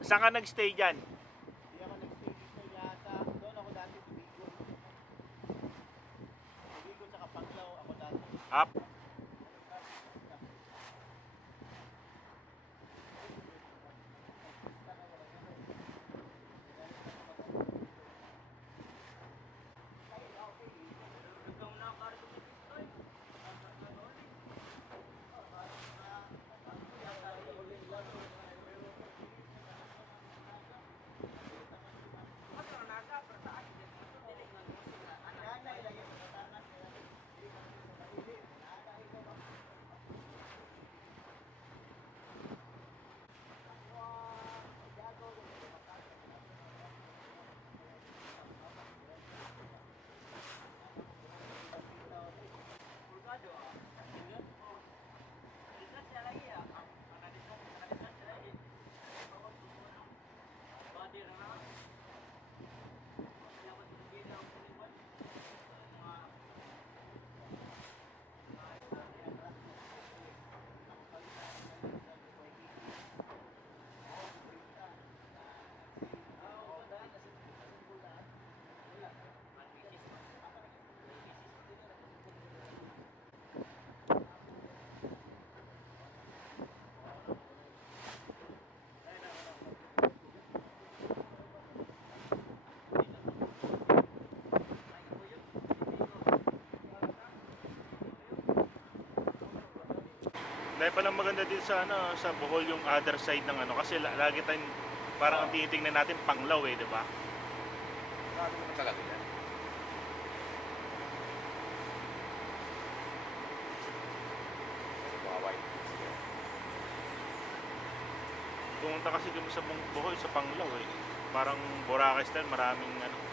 Saan ka nagstay dyan? Hindi ako nag-stay dito yata. Doon ako dati sa Bicol. Sa Bicol sa Kapanglaw ako dati. Up? Dahil palang maganda dito sa ano, sa Bohol yung other side ng ano kasi lagi tayong parang ang tinitingnan natin Panglao eh, 'di ba? Marami naman talaga yan. Mga white goods yan. Pumunta kasi kami sa Bohol sa Panglao eh. Parang Boracay style, maraming ano.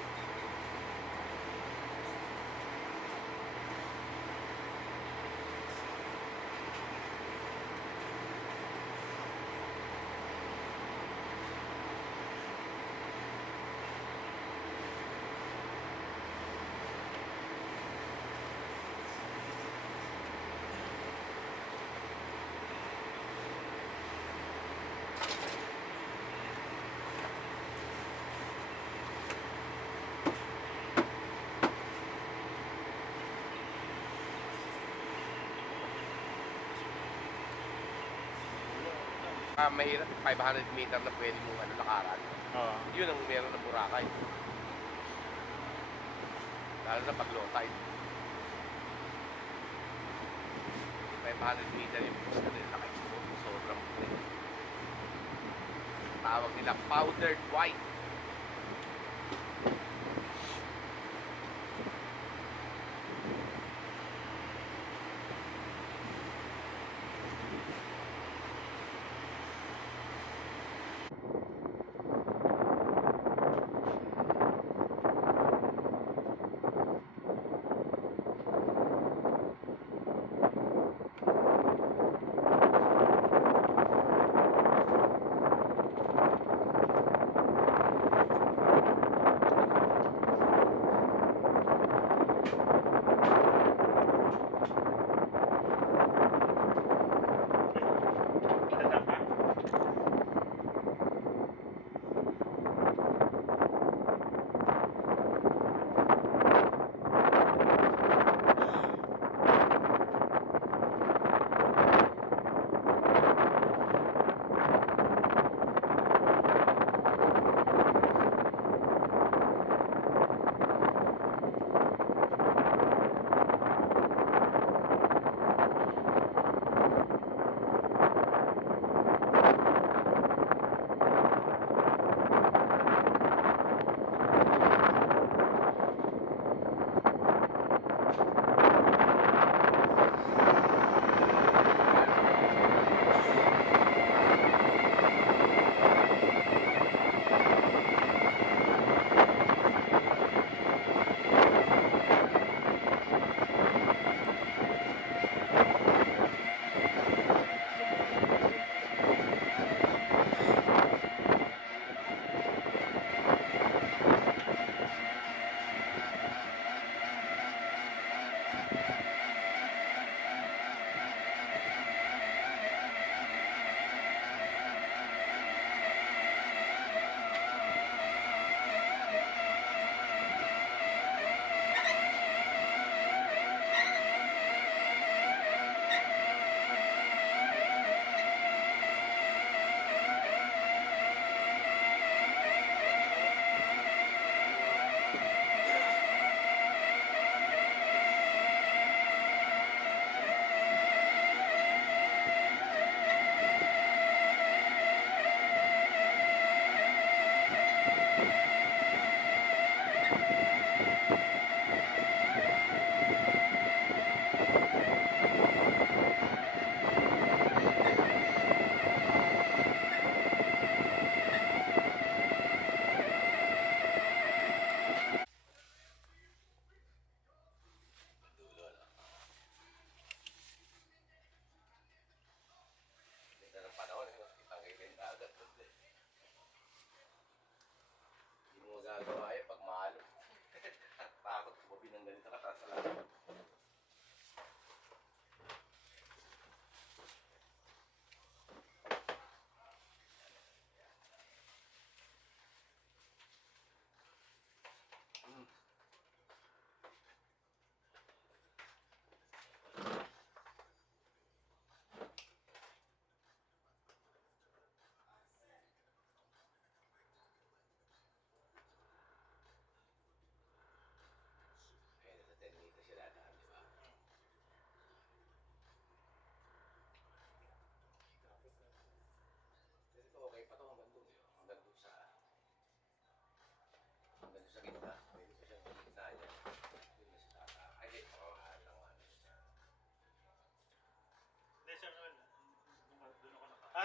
Mahirap, 500 meter na pwede mong ano, lakaran. Oo. Yun ang meron ng Boracay. Lalo na pag low tide. 500 meter yung gusto nila nakaispo. Sobrang puti. Tawag nila powdered white.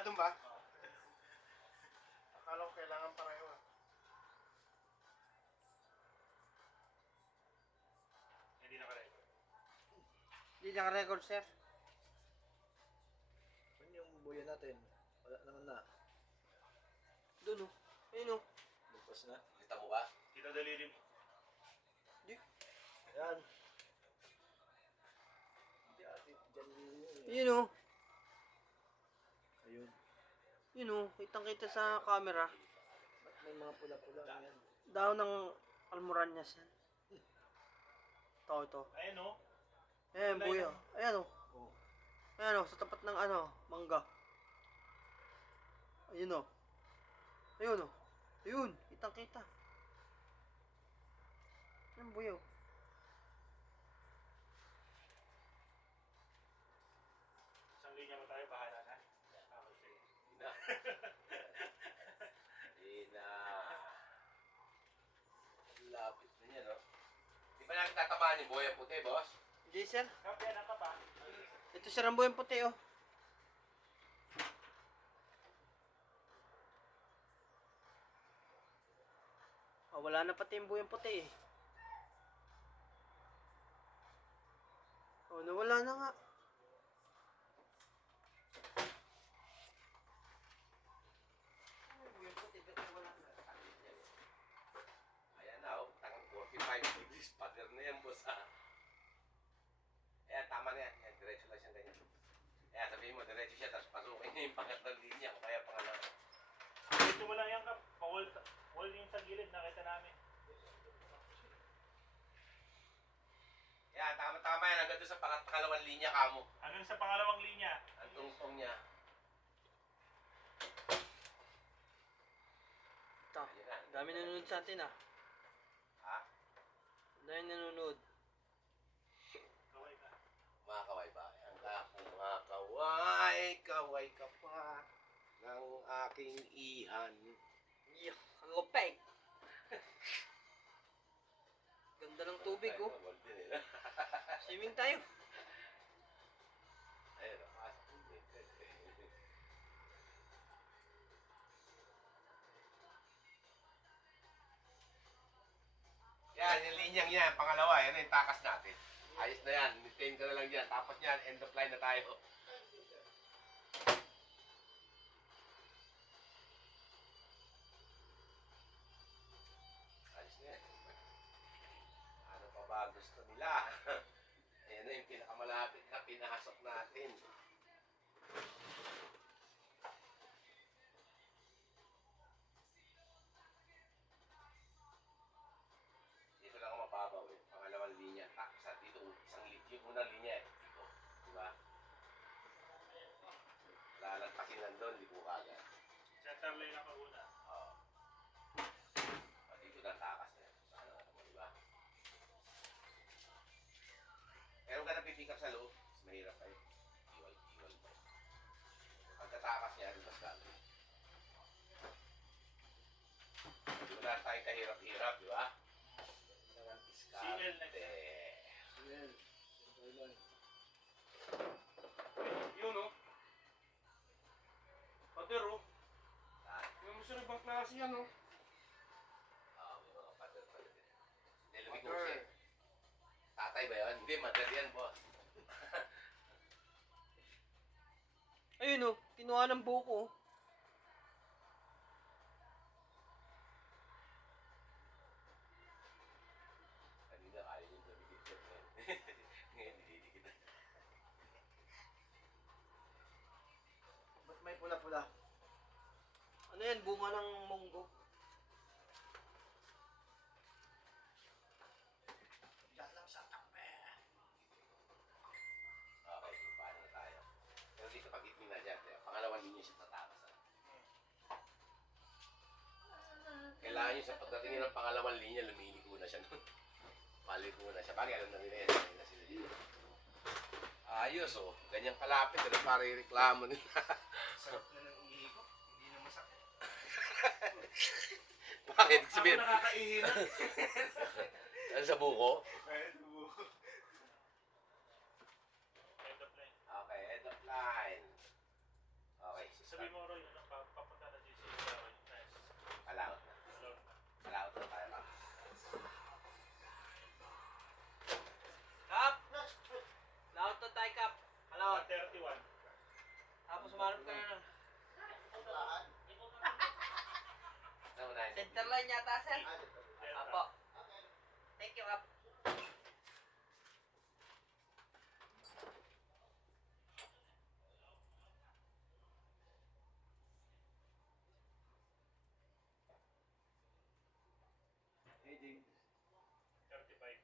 doon ba? Akala ko kailangan pareho ah. Hindi naka-record. Hindi naka-record, sir. Ano yung buya natin? Wala naman na. Doon oh. Ayun oh. Lagpas na. Kita mo ba? Kita daliri mo. Ayan. Hindi ate, dyan yun. Ayun oh. Ayun. Yun oh. Kitang-kita sa camera. Ba't may mga pula-pula yan? Daw ng Almoranyas yan. Ito. Ayan o. Ayan, buya. Ayan oh. Oo. Ayan oh, sa tapat ng ano, mangga. Ayun oh. Ayun oh. Ayun, kitang-kita. Ayan, buya oh. Isang linya mo tayo, bahala na. Okay. Ina. Ina. Lapit na niya, no? Di ba natin tatamaan yung buhay puti, boss? Hindi, sir. Kape, anak ka pa. Ito sir ang buyang puti oh. Oh, wala na pati yung buyang puti eh. Oh, nawala na nga. Buyang puti, ba't nawala na? Ayan na, oh. Tangang 45 degrees. Pader na yan, boss, ha? Ayan, tama na yan. Ayan, diretso lang siyang ganyan. Ayan, sabihin mo, diretso siya, tapos pasukin niya yung pangatlong linya, o kaya pangalawa. Dito mo lang yan, Kap. Wall yung sa gilid, nakita namin. Ayan, tama-tama yan. Hanggang doon sa pangalawang linya, kamo. Hanggang sa pangalawang linya. Ang tungtong niya. Ito, Ayun na. dami nanonood sa atin ah. Ha? Dami nanonood. Kaway ka. Mga kaway ba? Ang ako mga kaway, kaway ka pa ng aking ihan. Yuck, ang lupeg. Ganda ng tubig oh. Swimming tayo. Ayun, nakasok. Yan, yung linyang yan, pangalawa, yan yung takas natin. Ayos na yan, maintain ka na lang dyan. Tapos yan, end of line na tayo. Ayos na yan. Ano pa ba gusto nila? Ayan na yung pinakamalapit na pinasok natin. Dito lang ako mababaw eh. Pangalawang linya. Tapos at dito, yung unang linya eh. Dito. Diba? Lalagpasin lang doon, di po kagad. Center lane ang kauna. Oo. Dito na takas na yan. Sana nga naman, diba? Meron ka na pipick up sa loob. Mas mahirap kayo. Iwal mo. Pagkatakas niya, mas gagawin. Hindi mo na tayo kahirap-hirap, di ba? Single next. Ayan. Siyempre lang. Yun o. Pader o. Ah, Yung gusto rin bang klase yan o. may mga pader pala din. Hindi, lumikong siya. Tatay ba yun? Hindi, mother yan, boss. Ayun oh, kinuha ng buko oh. Kanina, kaya yung dumikit yan. Ngayon, nilidikit na. Ba't may pula-pula? Ano yan, bunga ng munggo. Diyan lang sa tape. Okay, paano na tayo? Pero dito, pag-itmin na dyan, pangalawang linya siya tatakas. Kailangan nyo sa pagdating nyo ng pangalawang linya, lumiliko na siya nun. Paliko na siya. Bagay, alam na nila yan. Sanay na sila dito. Ayos, oh. Ganyang kalapit. Ano para reklamo nila. Sarap na ng ihi ko. Hindi na masakit. Bakit? Sabihin, Ako nakakaihi na. ano sa buko? Ay, subuko. End of line. Okay, end of line. Okay. Sabihin Sabi mo, Roy, ano, papunta na dito sa Roy. Nice. Kalaot na. Hello. Kalaot na tayo. Kap! Laot na tayo, Kap. Malawat. 131. Tapos umarap ka na. Naunahin mo. Center line yata, sir. Apo. Thank you, Kap. Hey, James. 35.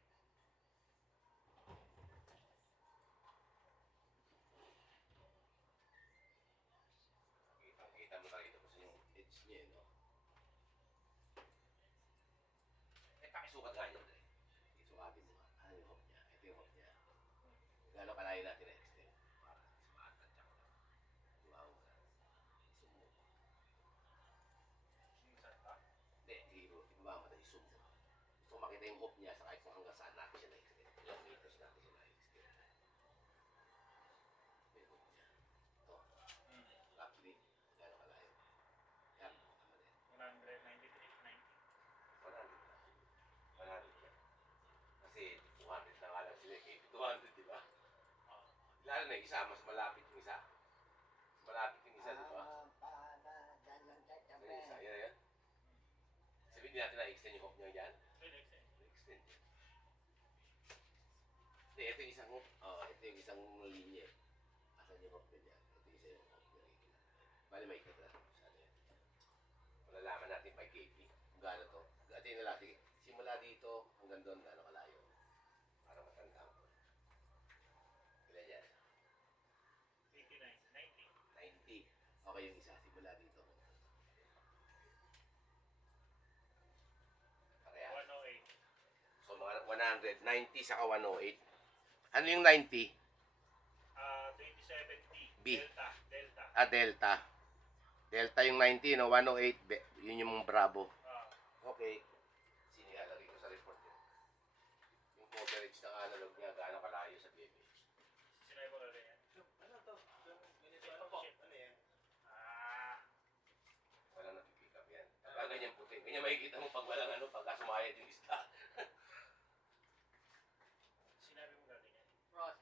Kita mo na rito kasi yung edge niya, no? Pakisukat nga niya, Dre. Isukatin mo nga. Ano yung hook niya? Ito yung hook niya. Gano'n kalayo natin na-extend. Para sumatan siya. Dumaw mo na. Zoom mo. Hindi, zero. Ibaba mo na i-zoom mo. Gusto ko makita yung hook niya sa kahit kung hanggang saan natin siya na-extend. Ilang meters natin siya na-extend. Ito yung hook niya. Ito. Roughly. Gano'n kalayo. Yan. Tama na yan. 193, 90. 100 yan. Kasi 200 na nga lang sila. Eh, 200, di ba? Lalo na yung isa, mas malapit yung isa. Mas malapit yung isa, di ba? Dyan lang tayo, Ano yung isa? Yan. Sabihin din natin na extend yung hook niya dyan. Extend yan. Hindi, ito yung isang hook. Ito yung isang linya. Asan yung hook niya dyan? Ito yung isa yung hook niya rin. Bali may ikot natin. Saan yan? Malalaman natin by KP. Kung gaano to. Atin na natin. Simula dito hanggang doon gaano kalayo. Para matanda mo. Ilan yan? 89, 90. 90. Okay yung isa. Simula dito. Pareha. 108. So mga 100. 90 saka 108. Ano yung 90? 2070. B. Delta. Delta. Delta yung 90, no? 108. Yun yung Bravo. Okay. Sinihala rito sa report yun. Yung coverage ng analog niya, gaano kalayo sa BB. Sinabi ko rin yan. Ano to? Ganito Ano po. shit? Ano yan? Walang napipick up yan. Pagka ganyan puti. Ganyan makikita mo pag walang ano, pagka sumayad yung isda. Sinabi mo rin yan. Ross.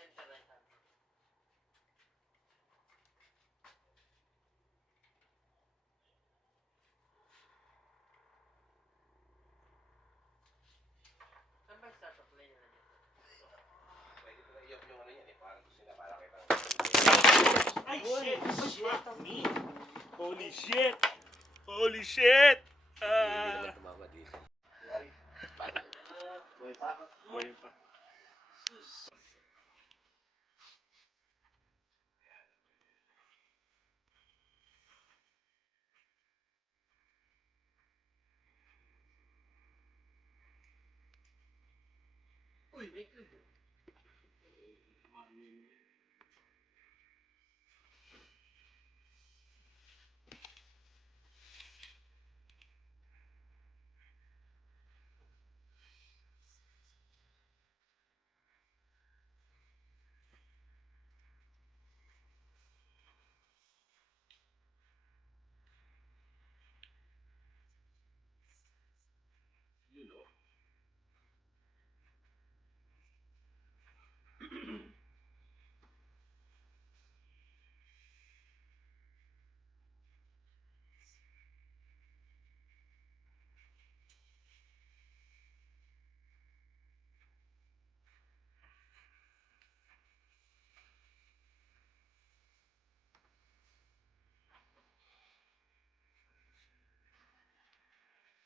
Center line tayo. Saan ba yung start of line na dito? Pwede ko na i-off yung ano yan eh. Parang gusto nila para kita ng Ay, shit! Shit! Me! Holy shit! Holy shit! Hindi naman tumama dito. Bakit? Boy pa. Boy pa. Uy, may clue.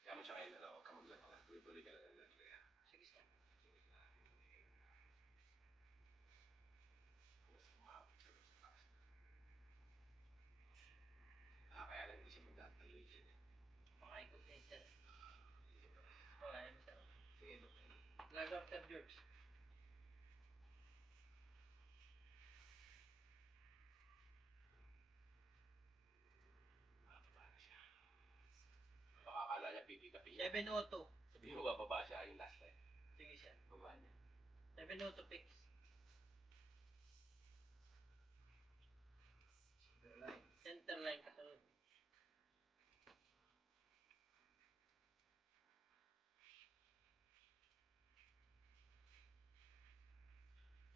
Kaya mo siya ngayon, ano, kamaglat na. Tuloy-tuloy ka na lang. Sige, sir. Kaya lang hindi siya magtataloy dyan. Makaikot na yun, sir. Wala yun, sir. Flag after jerks. Baka akala niya pipikapin niya. 7-auto. Sabihin mo bababa siya yung last time. Sige, sir. Baba niya. 7-auto fix. Center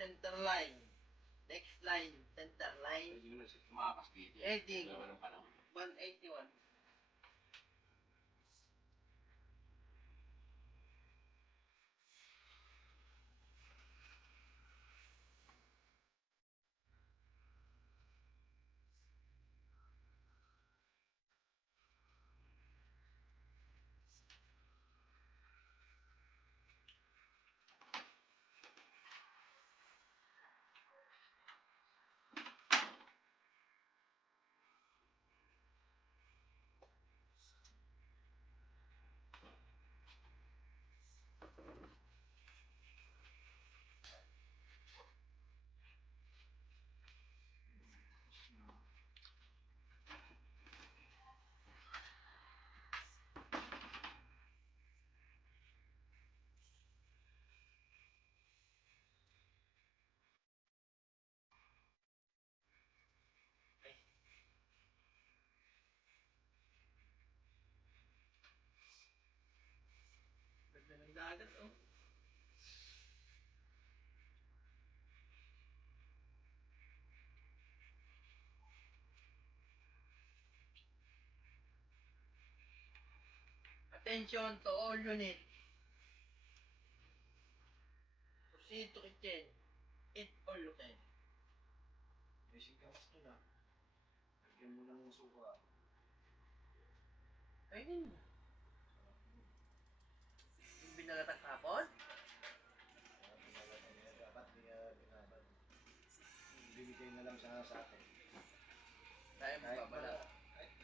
center line. Next line, center line. Pwede mo na siya tumakas dito. Heading. Wala ng panahon. 181. Ganda ng dagat, oh. Attention to all units. Proceed to kitchen. Eat all you can. Basic ka mas na. Lagyan mo ng suka. Kainin mo. Yung binalatag hapon? Dapat binabad. Bibigay na lang siya sa akin. Tayo magbabalat.